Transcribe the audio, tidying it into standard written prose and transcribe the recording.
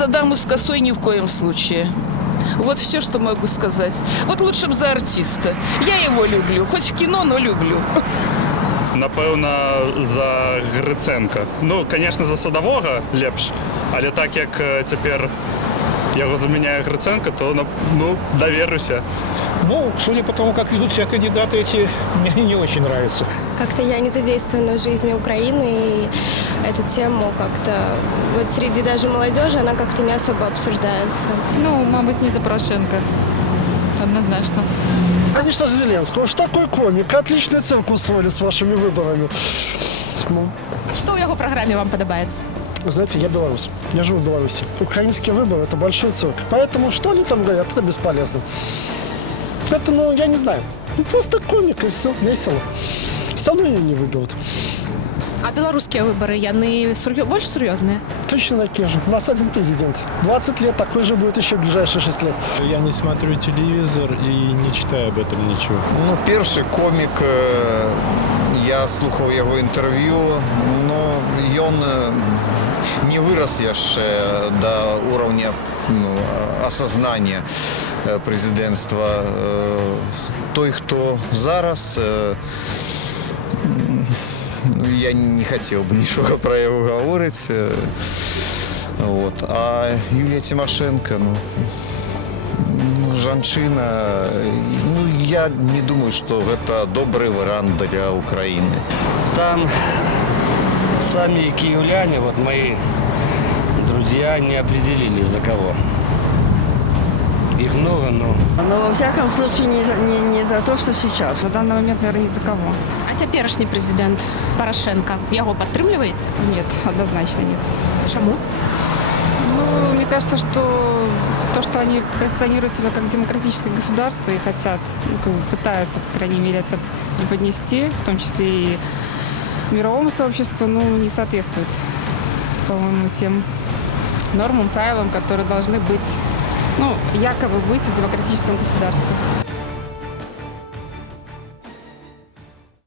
за даму с косой ни в коем случае. Вот все, что могу сказать. Вот лучше б за артиста. Я его люблю, хоть в кино, но люблю. Напевно, за Гриценка. Ну, звісно, за Садового лепш, але так як тепер його заміняє Гриценко, то довірюся. Ну, судя по тому, как ведут себя кандидаты эти, мне не очень нравится. Как-то я не задействована в жизни Украины, и эту тему как-то вот среди даже молодежи она как-то не особо обсуждается. Ну, мабуть, не за Порошенко. Однозначно. Конечно, за Зеленского. Уж такой комик. Отличный цирк устроили с вашими выборами. Ну, Что в его программе вам подобается? вы знаете, я белорус. Я живу в Беларуси. Украинские выборы – это большой цирк. Поэтому что они там говорят, это бесполезно. Это, ну, я не знаю. Ну, просто комик, и все, весело. Все равно ее не выберут. А белорусские выборы, яны больше серьезные? Точно такие же. У нас один президент. 20 лет, такой же будет еще в ближайшие 6 лет. Я не смотрю телевизор и не читаю об этом ничего. Ну, перший комік, я слухав його інтерв'ю, ну, ён не вырас яшчэ до уровня осознання президентства. Той, хто зараз, я не хотів би нічого про його говорити. Вот. А Юлія Тимошенко, жанчына, ну, я не думаю, что это добрый вариант для Украины. Там сами киевляне, вот мои друзья, не определились за кого. Их много, но... Но во всяком случае не за то, что сейчас. На данный момент, наверное, ни за кого. А теперешний президент Порошенко, его подтримливаете? Нет, однозначно нет. Чему? Ну, мне кажется, что то, что они позиционируют себя как демократическое государство и хотят, ну, как бы пытаются, по крайней мере, это преподнести, в том числе и мировому сообществу, ну, не соответствует, по-моему, тем нормам, правилам, которые должны быть, ну, якобы быть в демократическом государстве.